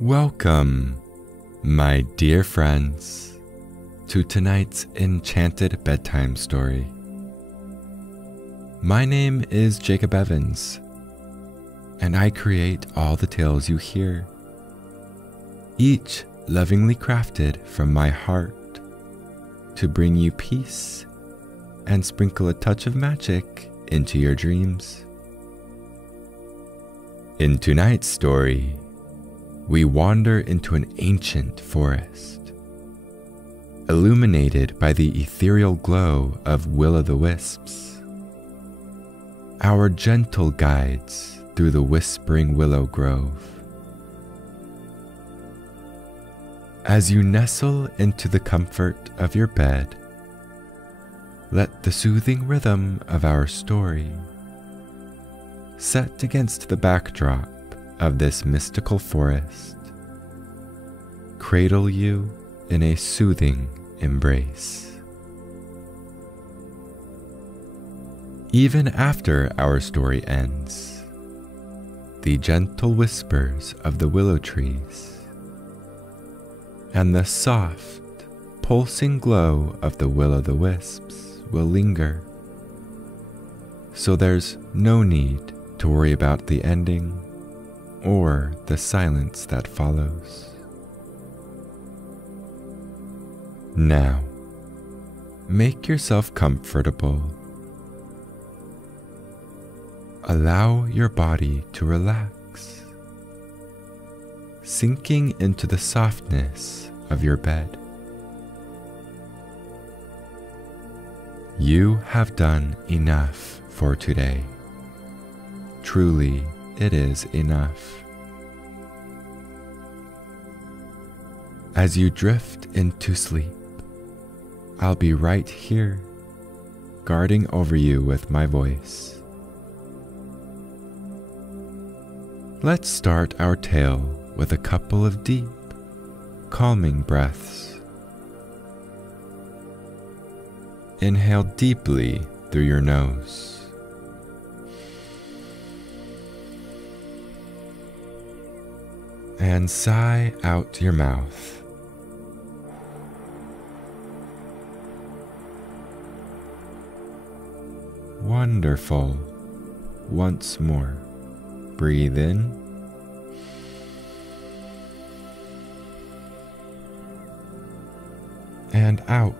Welcome, my dear friends, to tonight's enchanted bedtime story. My name is Jacob Evans, and I create all the tales you hear, each lovingly crafted from my heart to bring you peace and sprinkle a touch of magic into your dreams. In tonight's story, we wander into an ancient forest, illuminated by the ethereal glow of Willow the Wisps, our gentle guides through the whispering willow grove. As you nestle into the comfort of your bed, let the soothing rhythm of our story, set against the backdrop of this mystical forest, cradle you in a soothing embrace. Even after our story ends, the gentle whispers of the willow trees and the soft, pulsing glow of the Willow the Wisps will linger, so there's no need to worry about the ending or the silence that follows. Now, make yourself comfortable. Allow your body to relax, sinking into the softness of your bed. You have done enough for today. Truly, it is enough. As you drift into sleep, I'll be right here, guarding over you with my voice. Let's start our tale with a couple of deep, calming breaths. Inhale deeply through your nose. And sigh out your mouth. Wonderful. Once more, breathe in. And out.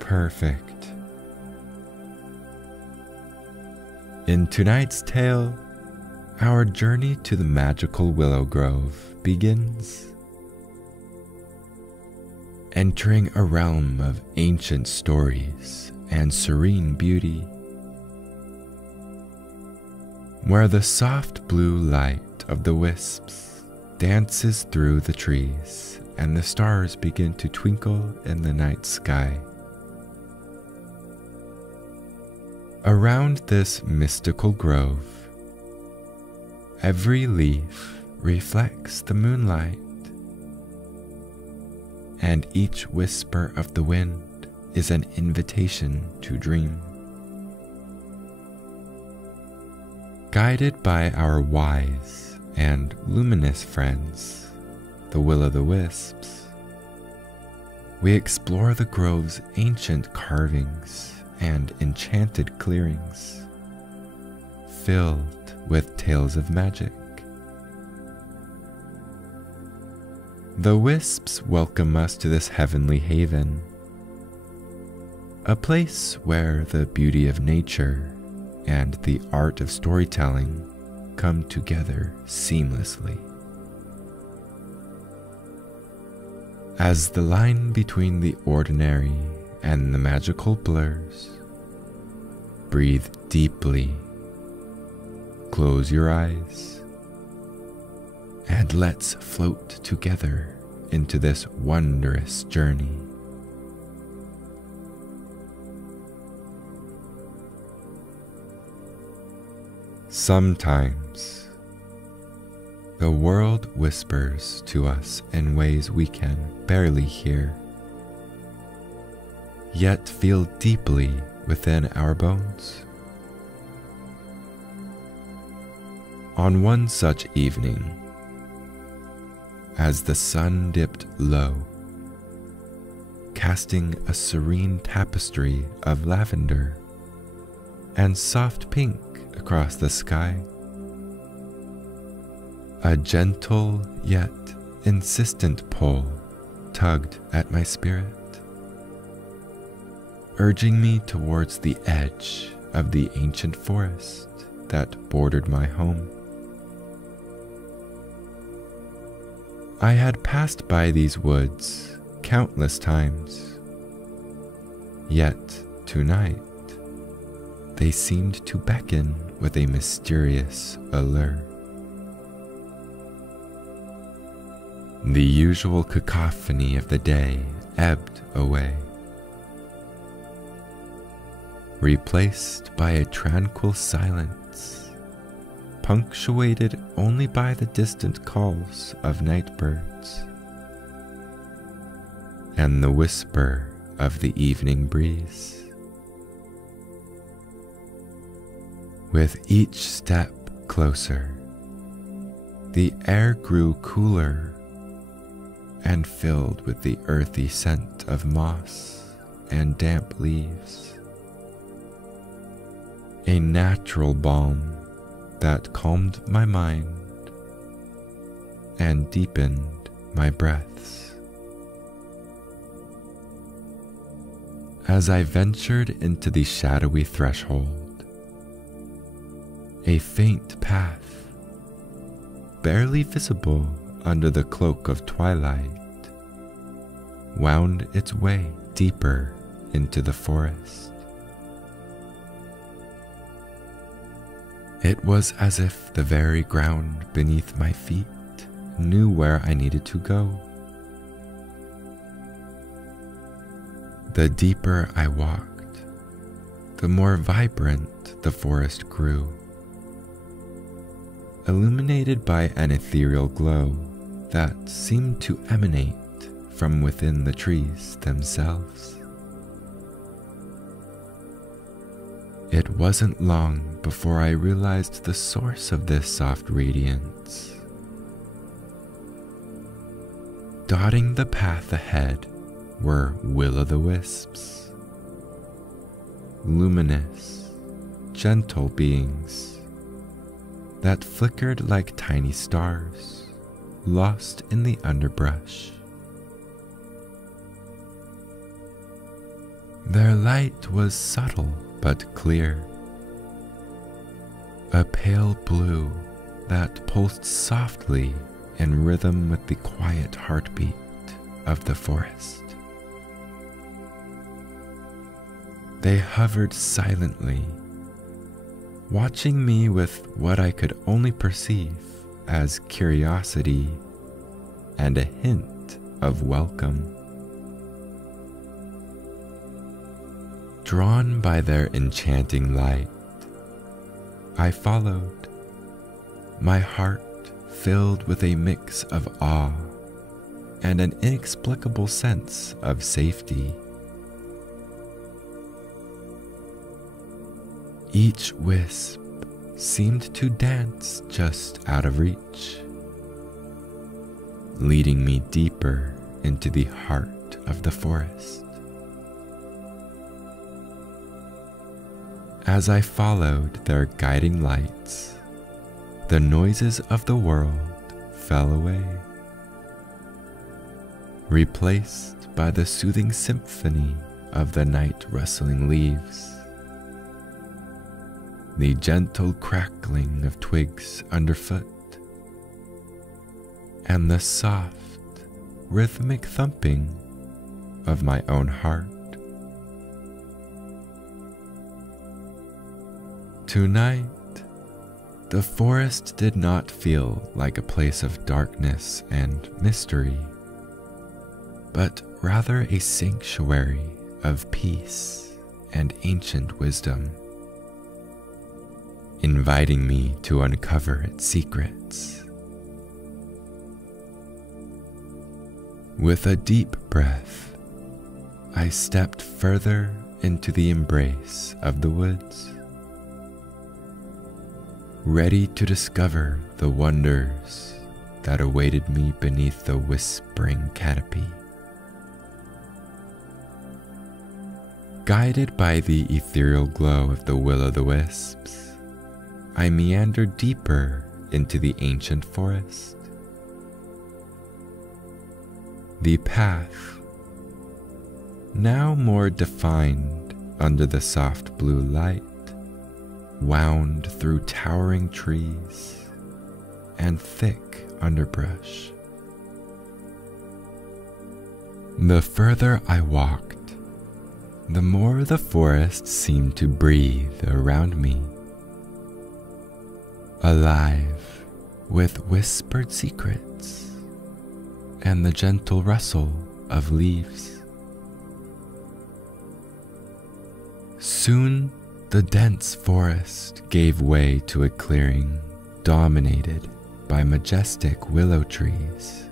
Perfect. In tonight's tale, our journey to the magical Willow Grove begins. Entering a realm of ancient stories and serene beauty, where the soft blue light of the wisps dances through the trees and the stars begin to twinkle in the night sky. Around this mystical grove, every leaf reflects the moonlight, and each whisper of the wind is an invitation to dream. Guided by our wise and luminous friends, the Willow the Wisps, we explore the grove's ancient carvings and enchanted clearings, filled with tales of magic. The wisps welcome us to this heavenly haven, a place where the beauty of nature and the art of storytelling come together seamlessly. As the line between the ordinary and the magical blurs, breathe deeply, close your eyes, and let's float together into this wondrous journey. Sometimes, the world whispers to us in ways we can barely hear, yet feel deeply within our bones. On one such evening, as the sun dipped low, casting a serene tapestry of lavender and soft pink across the sky, a gentle yet insistent pull tugged at my spirit, urging me towards the edge of the ancient forest that bordered my home. I had passed by these woods countless times, yet tonight they seemed to beckon with a mysterious allure. The usual cacophony of the day ebbed away, replaced by a tranquil silence, punctuated only by the distant calls of night birds and the whisper of the evening breeze. With each step closer, the air grew cooler and filled with the earthy scent of moss and damp leaves, a natural balm that calmed my mind and deepened my breaths. As I ventured into the shadowy threshold, a faint path, barely visible under the cloak of twilight, wound its way deeper into the forest. It was as if the very ground beneath my feet knew where I needed to go. The deeper I walked, the more vibrant the forest grew, illuminated by an ethereal glow that seemed to emanate from within the trees themselves. It wasn't long before I realized the source of this soft radiance. Dotting the path ahead were Willow the Wisps, luminous, gentle beings that flickered like tiny stars lost in the underbrush. Their light was subtle but clear, a pale blue that pulsed softly in rhythm with the quiet heartbeat of the forest. They hovered silently, watching me with what I could only perceive as curiosity and a hint of welcome. Drawn by their enchanting light, I followed, my heart filled with a mix of awe and an inexplicable sense of safety. Each wisp seemed to dance just out of reach, leading me deeper into the heart of the forest. As I followed their guiding lights, the noises of the world fell away, replaced by the soothing symphony of the night rustling leaves, the gentle crackling of twigs underfoot, and the soft, rhythmic thumping of my own heart. Tonight, the forest did not feel like a place of darkness and mystery, but rather a sanctuary of peace and ancient wisdom, inviting me to uncover its secrets. With a deep breath, I stepped further into the embrace of the woods. ready to discover the wonders that awaited me beneath the whispering canopy. Guided by the ethereal glow of the Willow Wisps, I meandered deeper into the ancient forest. The path, now more defined under the soft blue light, wound through towering trees and thick underbrush. The further I walked, the more the forest seemed to breathe around me, alive with whispered secrets and the gentle rustle of leaves. Soon the dense forest gave way to a clearing dominated by majestic willow trees.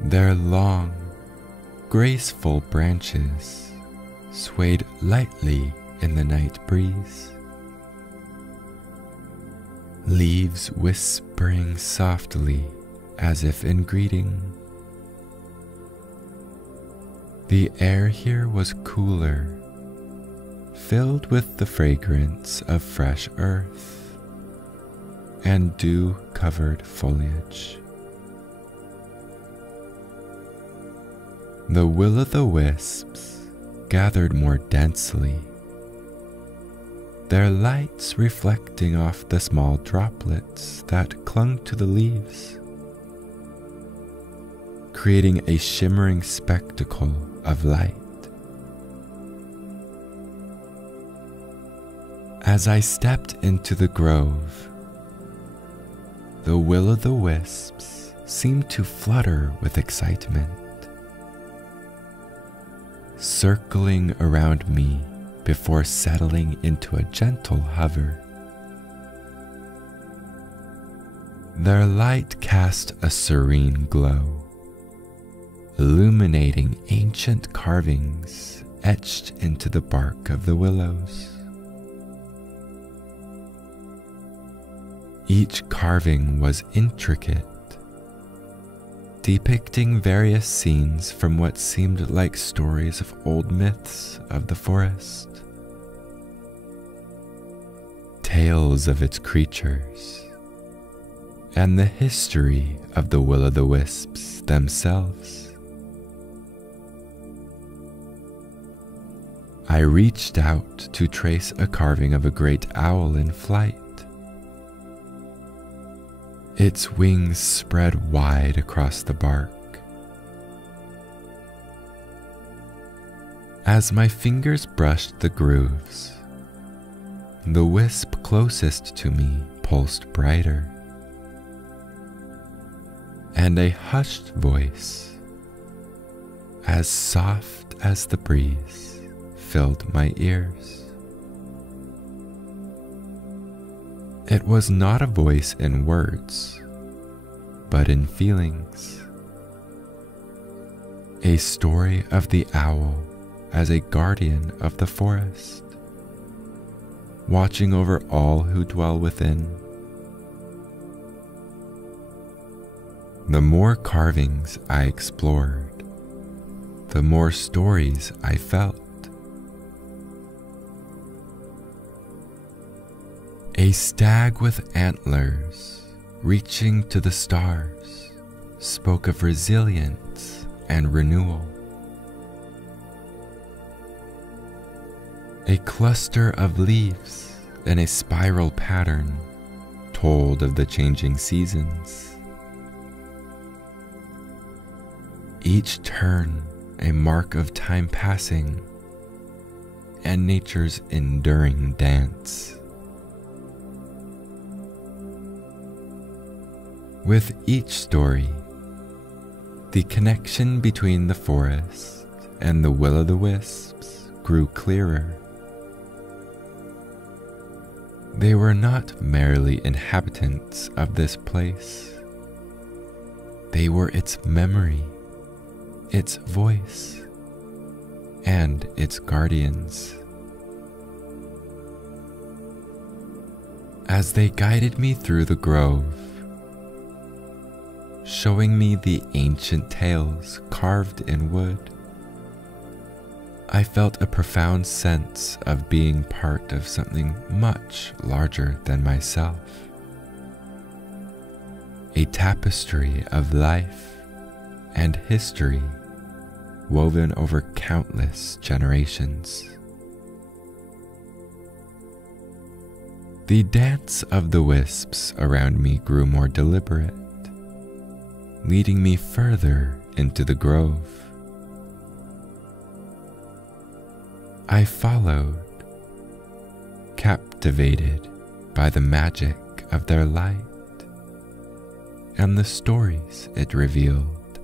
Their long, graceful branches swayed lightly in the night breeze, leaves whispering softly as if in greeting. The air here was cooler, filled with the fragrance of fresh earth and dew-covered foliage. The Willow Wisps gathered more densely, their lights reflecting off the small droplets that clung to the leaves, creating a shimmering spectacle of light. As I stepped into the grove, the Willow Wisps seemed to flutter with excitement, circling around me before settling into a gentle hover. Their light cast a serene glow, illuminating ancient carvings etched into the bark of the willows. Each carving was intricate, depicting various scenes from what seemed like stories of old myths of the forest. Tales of its creatures, and the history of the Willow Wisps themselves. I reached out to trace a carving of a great owl in flight. Its wings spread wide across the bark. As my fingers brushed the grooves, the wisp closest to me pulsed brighter, and a hushed voice, as soft as the breeze, filled my ears. It was not a voice in words, but in feelings. A story of the owl as a guardian of the forest, watching over all who dwell within. The more carvings I explored, the more stories I felt. A stag with antlers reaching to the stars spoke of resilience and renewal. A cluster of leaves in a spiral pattern told of the changing seasons. Each turn a mark of time passing and nature's enduring dance. With each story, the connection between the forest and the Willow Wisps grew clearer. They were not merely inhabitants of this place. They were its memory, its voice, and its guardians. as they guided me through the grove, showing me the ancient tales carved in wood. I felt a profound sense of being part of something much larger than myself. A tapestry of life and history woven over countless generations. The dance of the wisps around me grew more deliberate, leading me further into the grove. I followed, captivated by the magic of their light and the stories it revealed.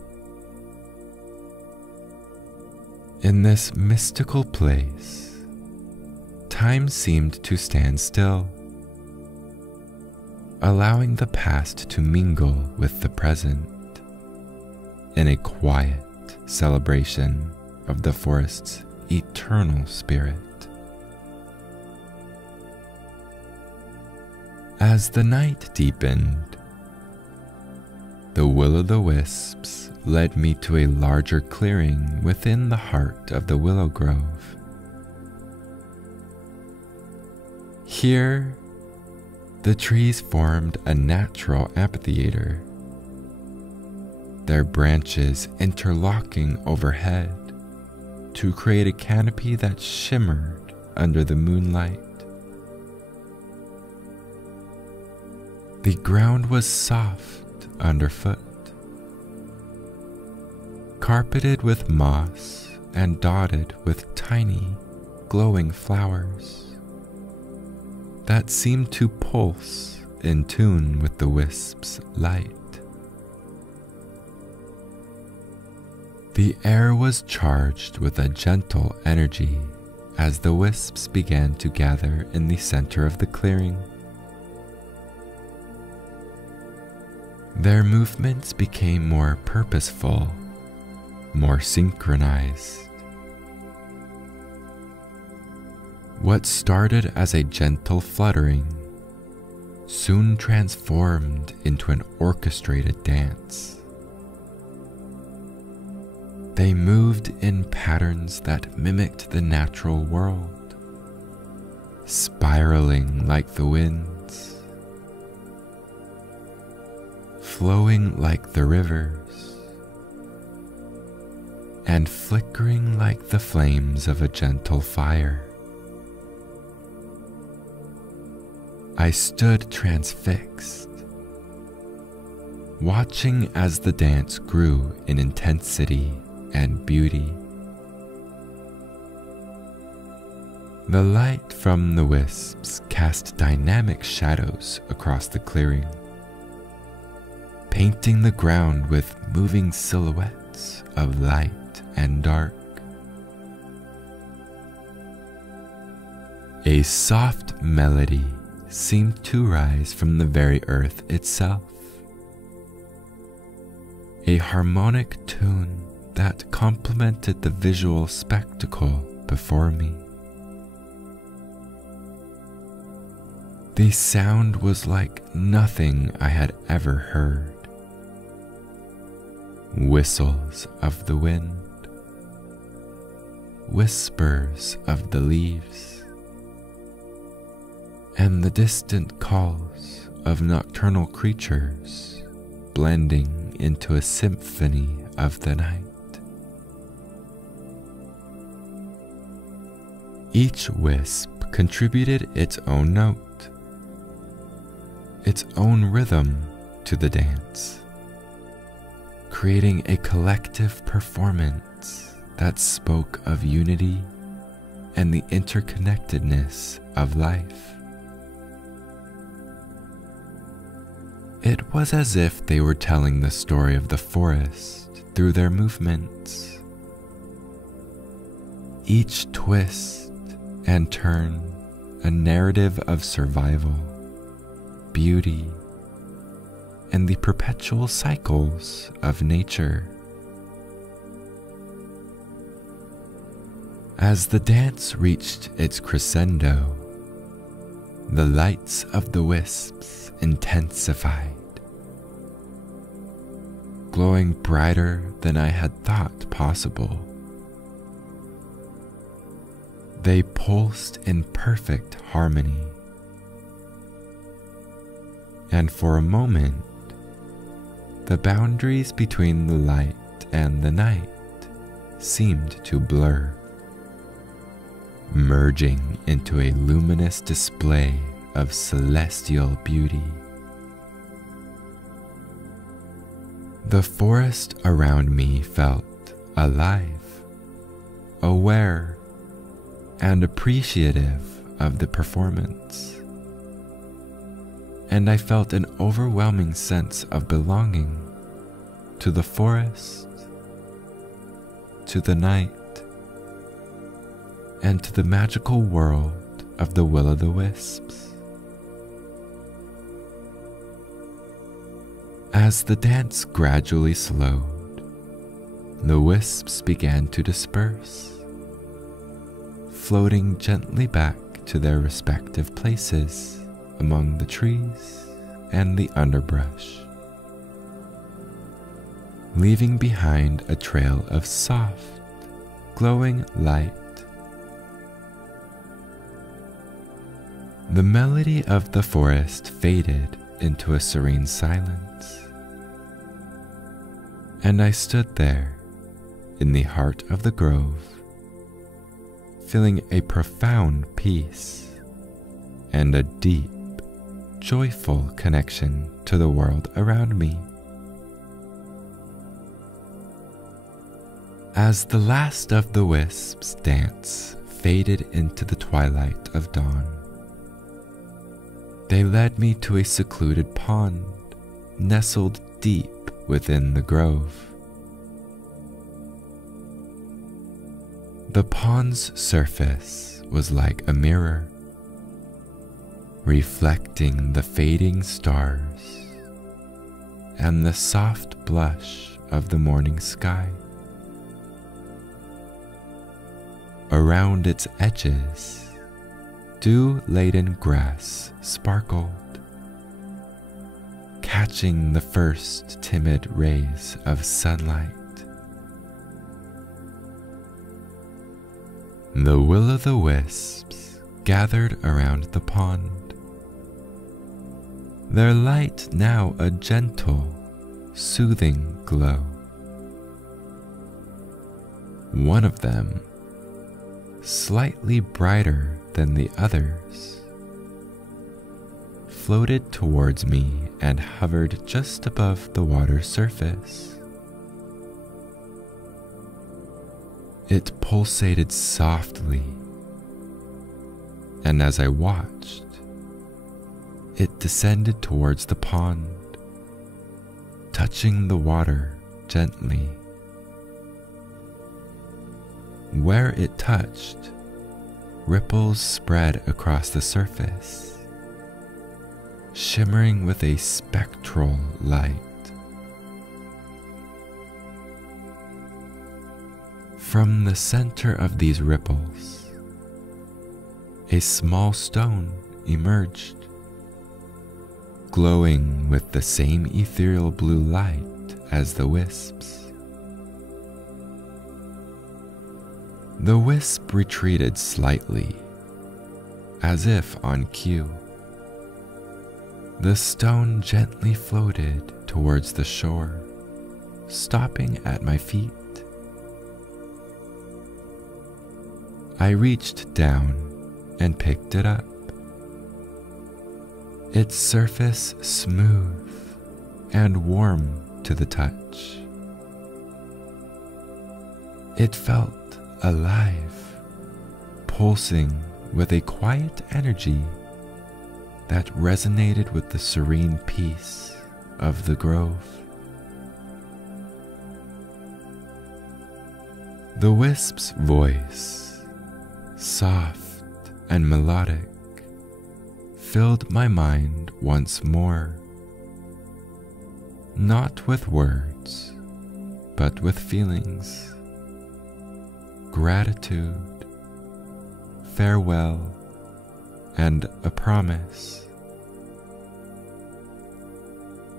In this mystical place, time seemed to stand still, allowing the past to mingle with the present in a quiet celebration of the forest's eternal spirit. As the night deepened, the Willow Wisps led me to a larger clearing within the heart of the willow grove. Here, the trees formed a natural amphitheater, their branches interlocking overhead to create a canopy that shimmered under the moonlight. The ground was soft underfoot, carpeted with moss and dotted with tiny, glowing flowers that seemed to pulse in tune with the wisp's light. The air was charged with a gentle energy as the wisps began to gather in the center of the clearing. Their movements became more purposeful, more synchronized. What started as a gentle fluttering soon transformed into an orchestrated dance. They moved in patterns that mimicked the natural world, spiraling like the winds, flowing like the rivers, and flickering like the flames of a gentle fire. I stood transfixed, watching as the dance grew in intensity and beauty. The light from the wisps cast dynamic shadows across the clearing, painting the ground with moving silhouettes of light and dark. A soft melody seemed to rise from the very earth itself, a harmonic tune that complemented the visual spectacle before me. The sound was like nothing I had ever heard. Whistles of the wind, whispers of the leaves, and the distant calls of nocturnal creatures blending into a symphony of the night. Each wisp contributed its own note, its own rhythm to the dance, creating a collective performance that spoke of unity and the interconnectedness of life. It was as if they were telling the story of the forest through their movements. Each twist and turn a narrative of survival, beauty, and the perpetual cycles of nature. As the dance reached its crescendo, the lights of the wisps intensified, glowing brighter than I had thought possible. They pulsed in perfect harmony, and for a moment, the boundaries between the light and the night seemed to blur, merging into a luminous display of celestial beauty. The forest around me felt alive, aware, and appreciative of the performance, and I felt an overwhelming sense of belonging to the forest, to the night, and to the magical world of the Willow Wisps. As the dance gradually slowed, the wisps began to disperse, floating gently back to their respective places among the trees and the underbrush, leaving behind a trail of soft, glowing light. The melody of the forest faded into a serene silence, and I stood there in the heart of the grove, feeling a profound peace and a deep, joyful connection to the world around me. As the last of the wisps' dance faded into the twilight of dawn, they led me to a secluded pond nestled deep within the grove. The pond's surface was like a mirror, reflecting the fading stars and the soft blush of the morning sky. Around its edges, dew-laden grass sparkled, catching the first timid rays of sunlight. The Willow Wisps gathered around the pond, their light now a gentle, soothing glow. One of them, slightly brighter than the others, floated towards me and hovered just above the water's surface. It pulsated softly, and as I watched, it descended towards the pond, touching the water gently. Where it touched, ripples spread across the surface, shimmering with a spectral light. From the center of these ripples, a small stone emerged, glowing with the same ethereal blue light as the wisps. The wisp retreated slightly, as if on cue. The stone gently floated towards the shore, stopping at my feet. I reached down and picked it up, its surface smooth and warm to the touch. It felt alive, pulsing with a quiet energy that resonated with the serene peace of the grove. The wisp's voice, soft and melodic, filled my mind once more, not with words, but with feelings. Gratitude, farewell, and a promise.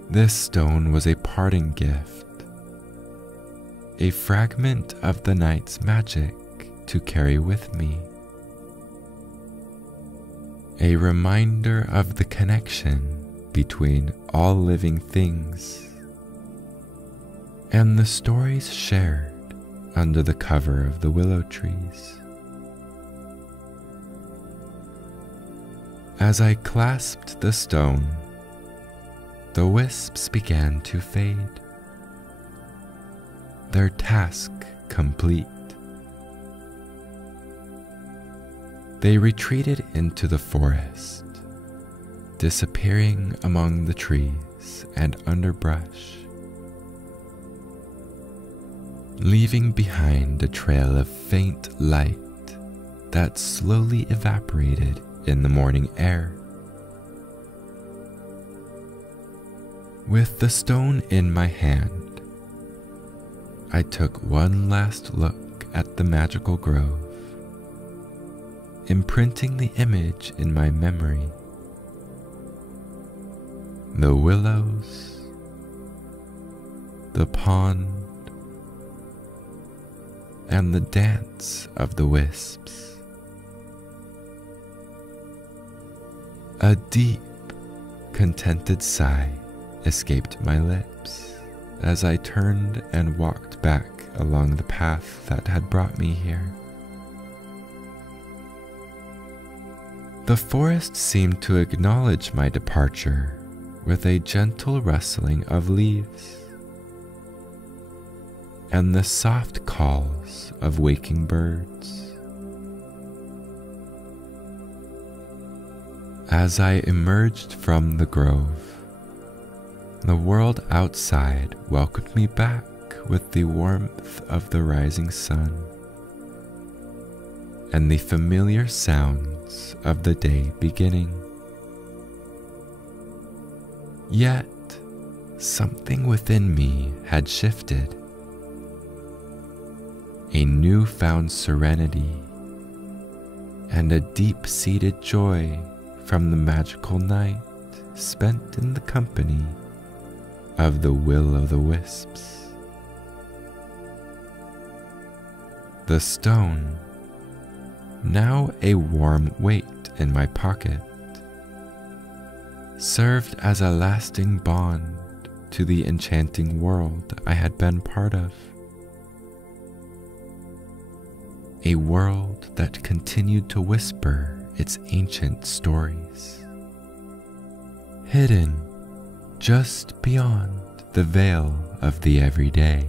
This stone was a parting gift, a fragment of the night's magic to carry with me, a reminder of the connection between all living things and the stories shared under the cover of the willow trees. As I clasped the stone, the wisps began to fade, their task complete. They retreated into the forest, disappearing among the trees and underbrush, leaving behind a trail of faint light that slowly evaporated in the morning air. With the stone in my hand, I took one last look at the magical grove, imprinting the image in my memory. The willows, the pond, and the dance of the wisps. A deep, contented sigh escaped my lips as I turned and walked back along the path that had brought me here. The forest seemed to acknowledge my departure with a gentle rustling of leaves and the soft calls of waking birds. As I emerged from the grove, the world outside welcomed me back with the warmth of the rising sun and the familiar sounds of the day beginning. Yet, something within me had shifted. A newfound serenity and a deep-seated joy from the magical night spent in the company of the Willow Wisps. The stone, now a warm weight in my pocket, served as a lasting bond to the enchanting world I had been part of. A world that continued to whisper its ancient stories, hidden just beyond the veil of the everyday.